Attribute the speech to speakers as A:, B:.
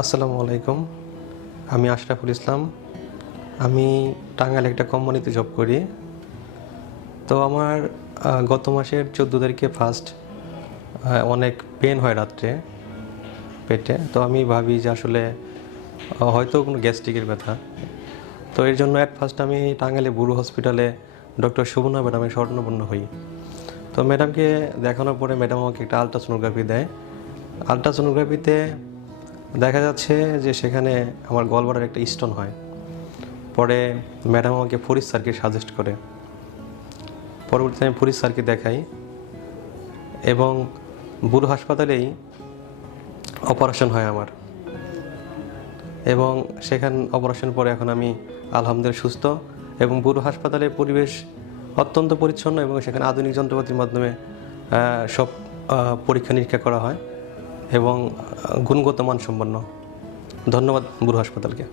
A: আসসালামু আলাইকুম। আমি আশরাফুল ইসলাম। আমি টাঙ্গাইল একটা কোম্পানিতে জব করি। তো আমার গত মাসের চোদ্দ তারিখে ফার্স্ট অনেক পেন হয় রাত্রে, পেটে। তো আমি ভাবি যে আসলে হয়তো কোনো গ্যাস্ট্রিকের ব্যথা। তো এর জন্য অ্যাট ফার্স্ট আমি টাঙ্গাইলে বুড়ো হসপিটালে ডক্টর সুবর্ণা ম্যাডামের স্বর্ণপূর্ণ হই। তো ম্যাডামকে দেখানোর পরে ম্যাডাম আমাকে একটা আলট্রাসোনোগ্রাফি দেয়। আলট্রাসোনোগ্রাফিতে দেখা যাচ্ছে যে সেখানে আমার গলবারের একটা স্টোন হয়। পরে ম্যাডাম আমাকে ফরিদ স্যারকে সাজেস্ট করে। পরবর্তীতে আমি ফরিদ স্যারকে দেখাই এবং বুড়ো হাসপাতালেই অপারেশন হয় আমার। এবং সেখান অপারেশন পরে এখন আমি আলহামদুলিল্লাহ সুস্থ এবং বুড়ো হাসপাতালের পরিবেশ অত্যন্ত পরিচ্ছন্ন এবং সেখানে আধুনিক যন্ত্রপাতির মাধ্যমে সব পরীক্ষা নিরীক্ষা করা হয়। এবং গুণগত গুণগত মানসম্পন্ন ধন্যবাদ বুড়ো হাসপাতালকে।